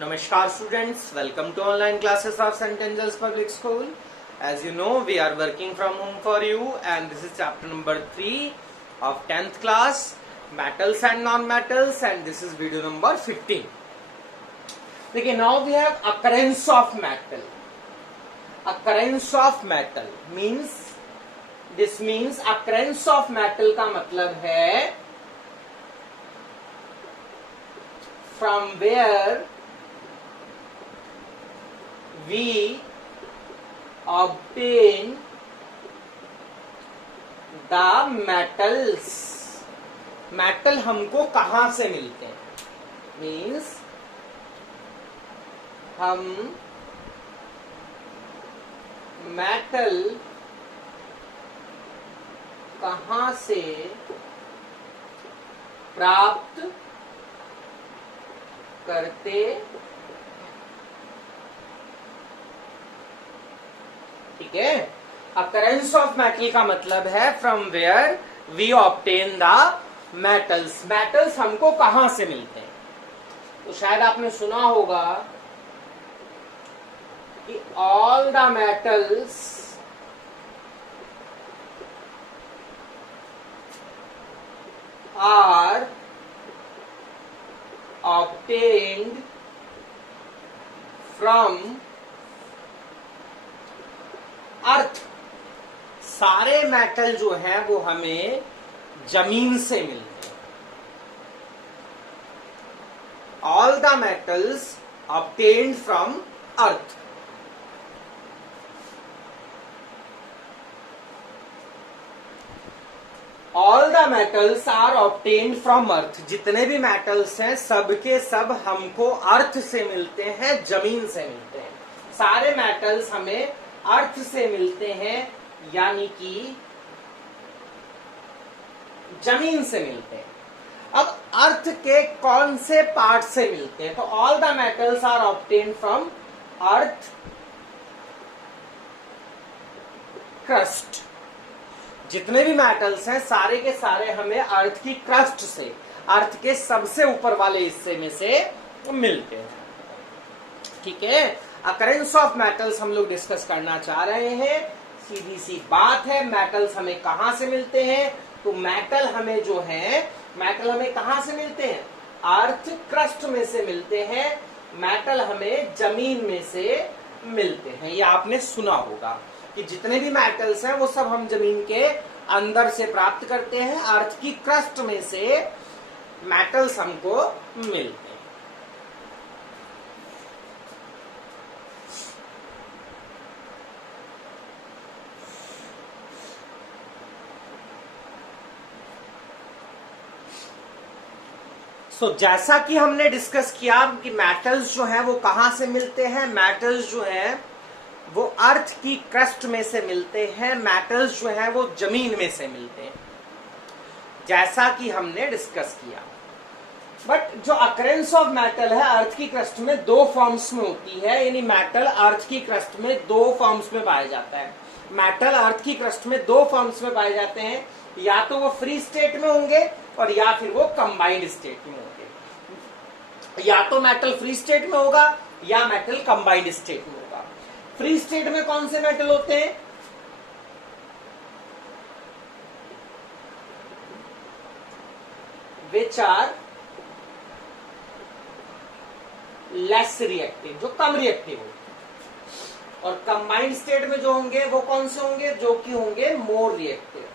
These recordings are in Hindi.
Namaskar students, welcome to online classes of St. Angel's Public School. As you know, we are working from home for you and this is chapter number 3 of 10th class, metals and non-metals, and this is video number 15. Okay, now we have occurrence of metal. Occurrence of metal means, this means occurrence of metal का मतलब है from where we obtain the metals. Metal हमको कहां से मिलते हैं, मीन्स हम मेटल कहां से प्राप्त करते, ठीक है। अकरेंस ऑफ मेटल का मतलब है from where we obtain the metals. Metals हमको कहां से मिलते हैं, तो शायद आपने सुना होगा कि all the metals are obtained from earth. सारे मेटल जो हैं वो हमें जमीन से मिलते हैं। All the metals obtained from earth. All the metals are obtained from earth. जितने भी मेटल्स हैं सब के सब हमको अर्थ से मिलते हैं, जमीन से मिलते हैं। सारे मेटल्स हमें अर्थ से मिलते हैं, यानी कि जमीन से मिलते हैं। अब अर्थ के कौन से पार्ट से मिलते हैं, तो all the metals are obtained from earth crust. जितने भी मेटल्स हैं सारे के सारे हमें अर्थ की क्रस्ट से, अर्थ के सबसे ऊपर वाले हिस्से में से मिलते हैं, ठीक है। अकरेंस ऑफ मेटल्स हम लोग डिस्कस करना चाह रहे हैं। सीधी सी बात है, मेटल्स हमें कहां से मिलते हैं, तो मेटल हमें जो है, मेटल हमें कहां से मिलते हैं, अर्थ क्रस्ट में से मिलते हैं। मेटल हमें जमीन में से मिलते हैं। ये आपने सुना होगा कि जितने भी मेटल्स हैं वो सब हम जमीन के अंदर से प्राप्त करते हैं, अर्थ की क्रस्ट में से मेटल्स हमको मिलते हैं। तो जैसा कि हमने डिस्कस किया कि मेटल्स जो हैं वो कहां से मिलते हैं, मेटल्स जो हैं वो अर्थ की क्रस्ट में से मिलते हैं, मेटल्स जो है वो जमीन में से मिलते हैं, जैसा कि हमने डिस्कस किया। बट जो अकरेंस ऑफ मेटल है अर्थ की क्रस्ट में दो फॉर्म्स में होती है, यानी मेटल अर्थ की क्रस्ट में दो फॉर्म्स में पाया जाता है। मेटल अर्थ की क्रस्ट में दो फॉर्म्स में पाए जाते हैं, या तो वो फ्री स्टेट में होंगे और या फिर वो कंबाइंड स्टेट में होंगे। या तो मेटल फ्री स्टेट में होगा या मेटल कंबाइंड स्टेट में होगा। फ्री स्टेट में कौन से मेटल होते हैं, विच आर लेस रिएक्टिव, जो कम रिएक्टिव हो। और कंबाइंड स्टेट में जो होंगे वो कौन से होंगे, जो कि होंगे मोर रिएक्टिव।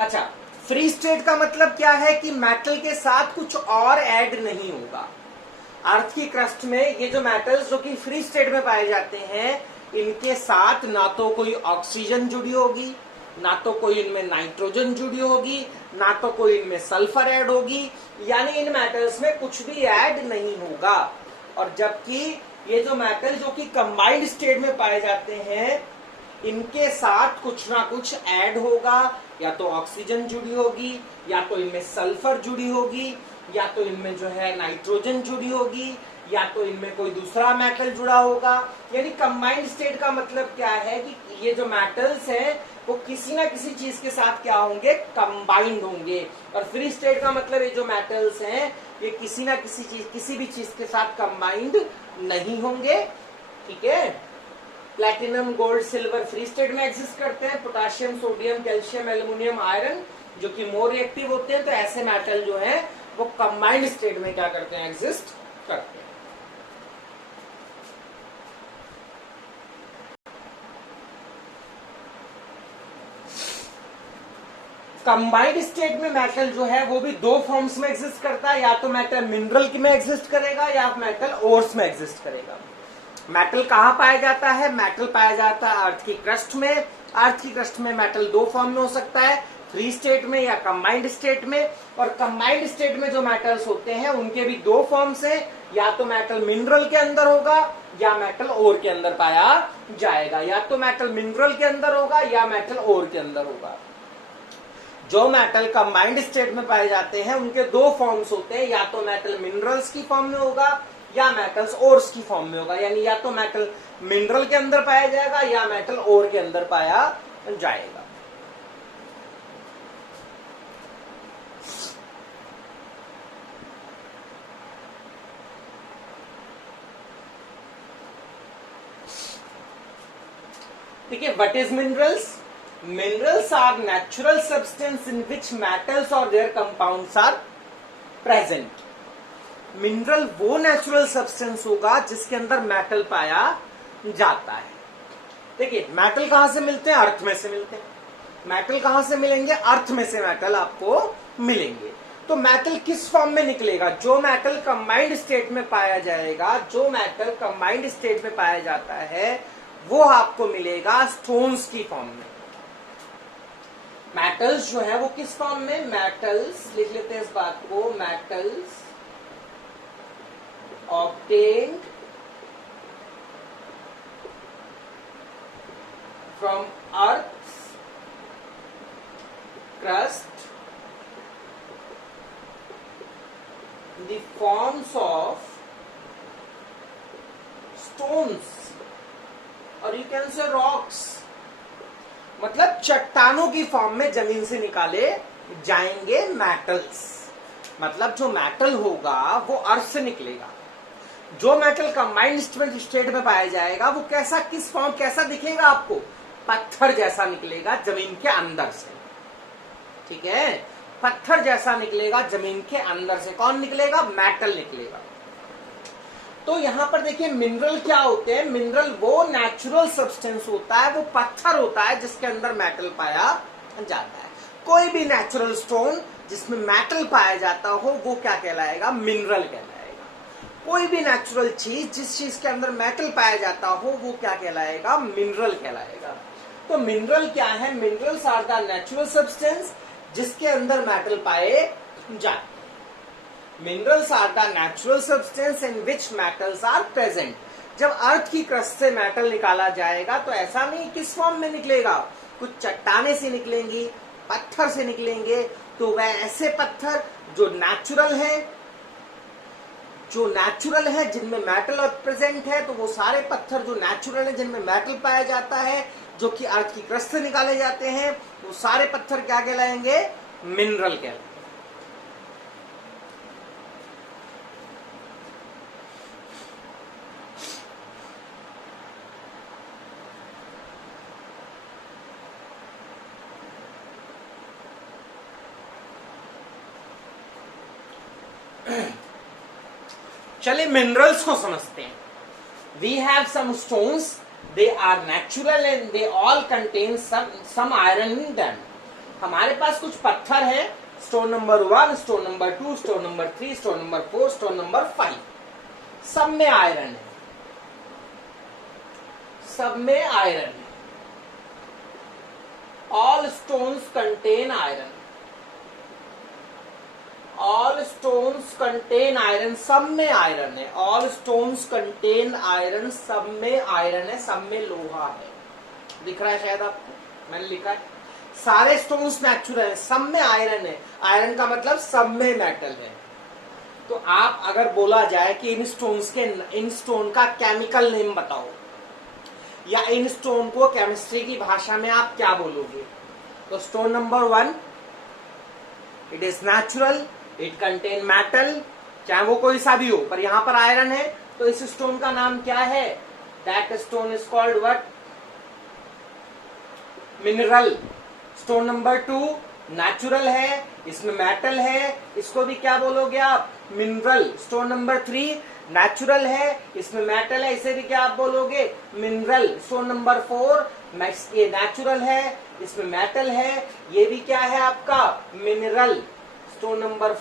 अच्छा, फ्री स्टेट का मतलब क्या है कि मेटल के साथ कुछ और ऐड नहीं होगा। अर्थ की क्रस्ट में ये जो मेटल्स जो कि फ्री स्टेट में पाए जाते हैं, इनके साथ ना तो कोई ऑक्सीजन जुड़ी होगी, ना तो कोई इनमें नाइट्रोजन जुड़ी होगी, ना तो कोई इनमें सल्फर ऐड होगी, यानी इन मेटल्स में कुछ भी ऐड नहीं होगा। और जबकि ये जो मेटल जो कि कंबाइंड स्टेट में पाए जाते हैं, इनके साथ कुछ ना कुछ ऐड होगा, या तो ऑक्सीजन जुड़ी होगी, या तो इनमें सल्फर जुड़ी होगी, या तो इनमें जो है नाइट्रोजन जुड़ी होगी, या तो इनमें कोई दूसरा मेटल जुड़ा होगा। यानी कंबाइंड स्टेट का मतलब क्या है कि ये जो मेटल्स हैं वो किसी ना किसी चीज के साथ क्या होंगे, कंबाइंड होंगे। और फ्री स्टेट का मतलब ये जो मेटल्स हैं ये किसी ना किसी चीज, किसी भी चीज के साथ कंबाइंड नहीं होंगे। ठीक है, platinum, gold, silver free state में एग्जिस्ट करते हैं। Potassium, sodium, calcium, aluminium, iron जो कि मोर रिएक्टिव होते हैं। तो ऐसे मेटल जो है वो कंबाइंड स्टेट में क्या करते हैं, एग्जिस्ट करते हैं। कंबाइंड स्टेट में मेटल जो है वो भी दो फॉर्म्स में एग्जिस्ट करता है, या तो मेटल मिनरल में एग्जिस्ट करेगा या मेटल ओर्स में एग्जिस्ट करेगा। मेटल कहाँ पाया जाता है, मेटल पाया जाता है अर्थ की क्रस्ट में। अर्थ की क्रस्ट में मेटल दो फॉर्म में हो सकता है, फ्री स्टेट में या कंबाइंड स्टेट में। और कंबाइंड स्टेट में जो मेटल्स होते हैं उनके भी दो फॉर्म्स हैं, या तो मेटल मिनरल के अंदर होगा या मेटल ओर के अंदर पाया जाएगा। या तो मेटल मिनरल के अंदर होगा या मेटल ओर के अंदर होगा। जो मेटल कंबाइंड स्टेट में पाए जाते हैं उनके दो फॉर्म्स होते हैं, या तो मेटल मिनरल्स की फॉर्म में होगा या मेटल्स ओर्स की फॉर्म में होगा। यानी या तो मेटल मिनरल के अंदर पाया जाएगा या मेटल ओर के अंदर पाया जाएगा। देखिए, what is minerals? Minerals are natural substance in which metals or their compounds are present. Mineral वो नेचुरल सब्सटेंस होगा जिसके अंदर मेटल पाया जाता है। देखिए, मेटल कहां से मिलते हैं, अर्थ में से मिलते हैं। मेटल कहां से मिलेंगे, अर्थ में से मेटल आपको मिलेंगे। तो मेटल किस फॉर्म में निकलेगा, जो मेटल कंबाइंड स्टेट में पाया जाएगा, जो मेटल कंबाइंड स्टेट में पाया जाता है वो आपको मिलेगा स्टोन्स की फॉर्म में। मेटल्स जो है वो किस फॉर्म में, मेटल्स लिख लेते हैं इस बात को, metals obtained from earth crust in the forms of stones और यू कैन से रॉक्स। मतलब चट्टानों की फॉर्म में जमीन से निकाले जाएंगे मेटल्स। मतलब जो मेटल होगा वो अर्थ से निकलेगा। जो मेटल कंबाइंड स्टेट में पाया जाएगा वो कैसा, किस फॉर्म, कैसा दिखेगा आपको, पत्थर जैसा निकलेगा जमीन के अंदर से। ठीक है, पत्थर जैसा निकलेगा जमीन के अंदर से। कौन निकलेगा, मेटल निकलेगा। तो यहां पर देखिए, मिनरल क्या होते हैं, मिनरल वो नेचुरल सब्सटेंस होता है, वो पत्थर होता है जिसके अंदर मेटल पाया जाता है। कोई भी नेचुरल स्टोन जिसमें मेटल पाया जाता हो वो क्या कहलाएगा, मिनरल कहलाएगा। कोई भी नेचुरल चीज जिस चीज के अंदर मेटल पाया जाता हो वो क्या कहलाएगा, मिनरल कहलाएगा। तो मिनरल क्या है, minerals are the natural substance जिसके अंदर मेटल पाए जाते हैं। Minerals are the natural substance in which metals are present. जब अर्थ की क्रस्ट से मेटल निकाला जाएगा तो ऐसा नहीं किस फॉर्म में निकलेगा, कुछ चट्टाने से निकलेंगी, पत्थर से निकलेंगे। तो वह ऐसे पत्थर जो नेचुरल है जिनमें मेटल प्रेजेंट है, तो वो सारे पत्थर जो नेचुरल है जिनमें मेटल पाया जाता है, जो कि अर्थ की क्रस्ट से निकाले जाते हैं, वो सारे पत्थर क्या कहलाएंगे, मिनरल कहलाएंगे। चलिए मिनरल्स को समझते हैं। We have some stones, they are natural and they all contain some iron in them. हमारे पास कुछ पत्थर है, stone number 1, stone number 2, stone number 3, stone number 4, stone number 5, सब में आयरन है, सब में आयरन है। All stones contain iron, all stones contain iron, सब में आयरन है। ऑल स्टोन्स कंटेन आयरन, सब में आयरन है, सब में लोहा है। दिख रहा है शायद आपको, मैंने लिखा है सारे स्टोन्स नेचुरल है, सब में आयरन है। आयरन का मतलब सब में मेटल है। तो आप अगर बोला जाए कि इन स्टोन का केमिकल नेम बताओ, या इन स्टोन को केमिस्ट्री की भाषा में आप क्या बोलोगे? तो stone number 1, it is natural, it contain metal, चाहे वो कोई सा भी हो, पर यहां पर आयरन है, तो इस स्टोन का नाम क्या है? That stone is called what? Mineral. Stone number 2 natural है, इसमें मेटल है, इसको भी क्या बोलोगे आप? मिनरल। स्टोन नंबर 3 नेचुरल है, इसमें मेटल है, इसे भी क्या आप बोलोगे? मिनरल। स्टोन नंबर 4 ये नेचुरल है, इसमें मेटल है, ये भी क्या है आपका? मिनरल। स्टोन नंबर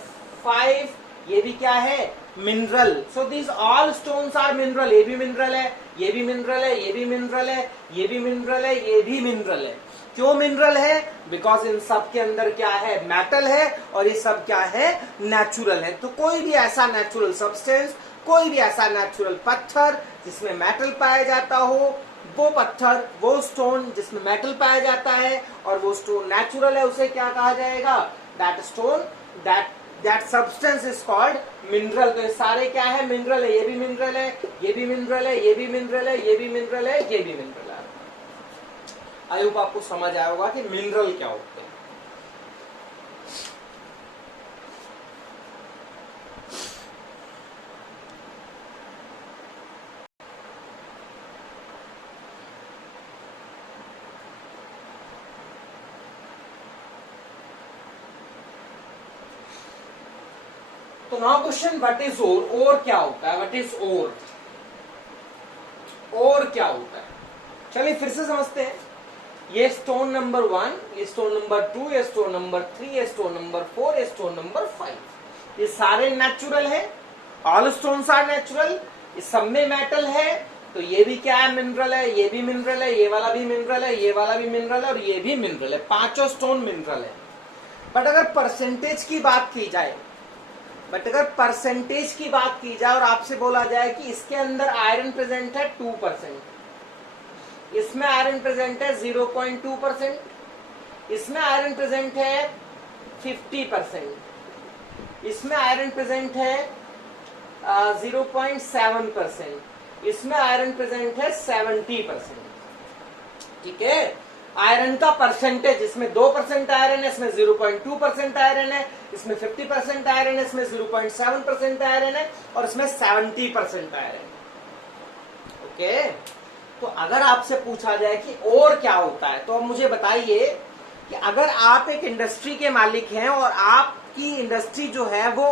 5 ये भी क्या है? Mineral. So these all stones are mineral. ये भी मिनरल है, ये भी मिनरल है, ये भी मिनरल है, ये भी मिनरल है, ये भी मिनरल है। क्यों मिनरल है? बिकॉज इन सब के अंदर क्या है? मेटल है, और ये सब क्या है? नेचुरल है। तो कोई भी ऐसा नेचुरल सब्सटेंस, कोई भी ऐसा नेचुरल पत्थर जिसमें मेटल पाया जाता हो, वो पत्थर, वो स्टोन जिसमें मेटल पाया जाता है और वो स्टोन नेचुरल है, उसे क्या कहा जाएगा? That stone, that substance is called mineral. तो ये सारे क्या है? मिनरल है। ये भी मिनरल है, ये भी मिनरल है, ये भी मिनरल है, ये भी मिनरल है, ये भी मिनरल है। आई होप आपको समझ आया होगा कि मिनरल क्या होते हैं। तो now question, what is ore? Ore क्या होता है? What is ore? ओर क्या होता है? चलिए फिर से समझते हैं। ये स्टोन नंबर 1, ये स्टोन नंबर 2, ये स्टोन नंबर 3, ये स्टोन नंबर 4, ये स्टोन नंबर 5, ये सारे नेचुरल है। All stones are natural. इस सब में मेटल है, तो ये भी क्या है? मिनरल है, ये भी मिनरल है, ये वाला भी मिनरल है, ये वाला भी मिनरल है, और ये भी मिनरल है। पांचों स्टोन मिनरल है। बट अगर परसेंटेज की बात की जाए, और आपसे बोला जाए कि इसके अंदर आयरन प्रेजेंट है 2%, इसमें आयरन प्रेजेंट है 0.2%, इसमें आयरन प्रेजेंट है 50%, इसमें आयरन प्रेजेंट है 0.7%, इसमें आयरन प्रेजेंट है 70%। ठीक है, आयरन का परसेंटेज, इसमें 2% आयरन है, इसमें 0.2% आयरन है, इसमें 50% आयरन है, इसमें 0.7% आयरन है, और इसमें 70% आयरन है। ओके, तो अगर आपसे पूछा जाए कि और क्या होता है, तो अब मुझे बताइए कि अगर आप एक इंडस्ट्री के मालिक हैं और आपकी इंडस्ट्री जो है वो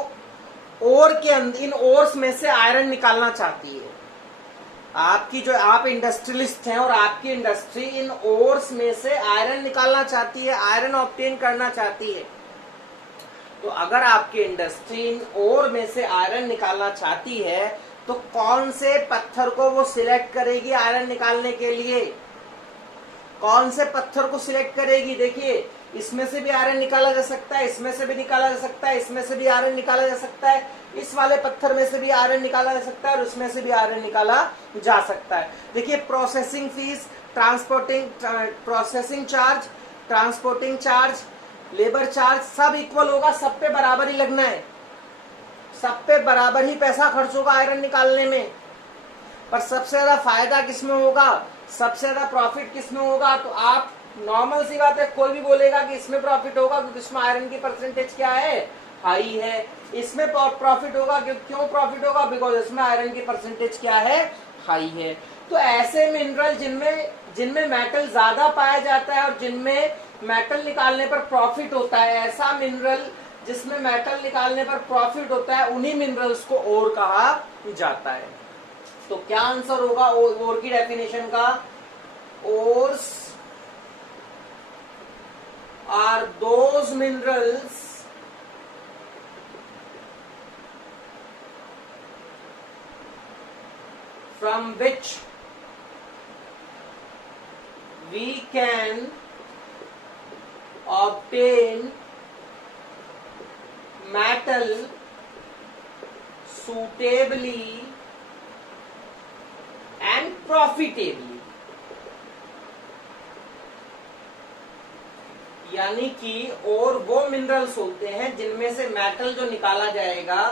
ओर के अंदर, इन ओर्स में से आयरन निकालना चाहती है, आप इंडस्ट्रियलिस्ट हैं और आपकी इंडस्ट्री इन ओर्स में से आयरन निकालना चाहती है, आयरन ऑब्टेन करना चाहती है, तो अगर आपकी इंडस्ट्री इन ओर में से आयरन निकालना चाहती है, तो कौन से पत्थर को वो सिलेक्ट करेगी आयरन निकालने के लिए? कौन से पत्थर को सिलेक्ट करेगी? देखिए, इसमें से भी आयरन निकाला जा सकता है, इसमें से भी निकाला जा सकता है, इसमें से भी आयरन निकाला जा सकता है, इस वाले पत्थर में से भी आयरन निकाला जा सकता है, और उसमें से भी आयरन निकाला जा सकता है। देखिए, processing fees, processing charge, transporting charge, labour charge सब इक्वल होगा, सब पे बराबर ही लगना है, सब पे बराबर ही पैसा खर्च होगा आयरन निकालने में। पर सबसे ज्यादा फायदा किसमें होगा, सबसे ज्यादा प्रॉफिट किसमें होगा? तो आप, नॉर्मल सी बात है, कोई भी बोलेगा कि इसमें प्रॉफिट होगा क्योंकि इसमें आयरन की परसेंटेज क्या है? हाई है। इसमें प्रॉफिट होगा, क्यों प्रॉफिट होगा? बिकॉज इसमें आयरन की परसेंटेज क्या है? हाई है। तो ऐसे मिनरल जिनमें मेटल ज्यादा पाया जाता है और जिनमें मेटल निकालने पर प्रॉफिट होता है, ऐसा मिनरल जिसमें मेटल निकालने पर प्रॉफिट होता है, उन्हीं मिनरल्स को ओर कहा जाता है। तो क्या आंसर होगा ओर की डेफिनेशन का? Ores are those minerals from which we can obtain metal suitably and profitably। यानी कि और वो मिनरल्स होते हैं जिनमें से मेटल जो निकाला जाएगा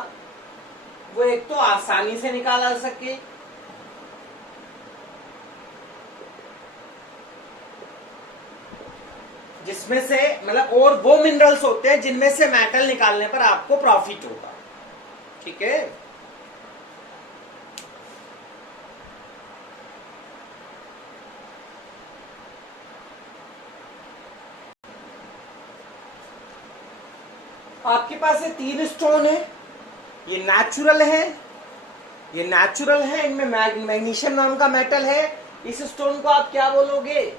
वो एक तो आसानी से निकाला जा सके, उसमें से मतलब और वो मिनरल्स होते हैं जिनमें से मेटल निकालने पर आपको प्रॉफिट होगा। ठीक है, आपके पास ये 3 स्टोन है, ये नेचुरल है, ये नेचुरल है, इनमें मैग्नीशियम नाम का मेटल है। इस स्टोन को आप क्या बोलोगे?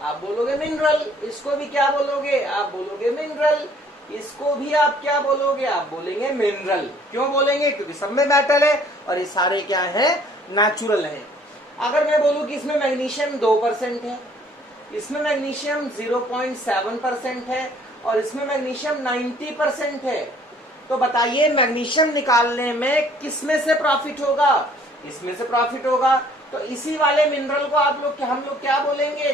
आप बोलोगे मिनरल। इसको भी क्या बोलोगे? आप बोलोगे मिनरल। इसको भी आप क्या बोलोगे? आप बोलेंगे मिनरल। क्यों बोलेंगे? क्योंकि सब में मेटल है और ये सारे क्या है? नेचुरल है। अगर मैं बोलूं कि इसमें मैग्नीशियम 2% है, इसमें मैग्नीशियम 0.7% है और इसमें मैग्नीशियम 90% है, तो बताइए मैग्नीशियम निकालने में किसमें से प्रॉफिट होगा? इसमें से प्रॉफिट होगा। तो इसी वाले मिनरल को हम लोग क्या बोलेंगे?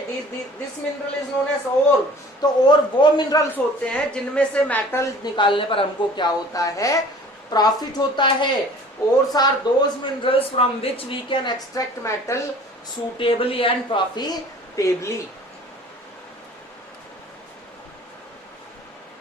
This mineral is known as ore. तो ओर वो मिनरल्स होते हैं जिनमें से मेटल निकालने पर हमको क्या होता है? प्रॉफिट होता है। Ores are those minerals from which we can extract metal suitably and profitably।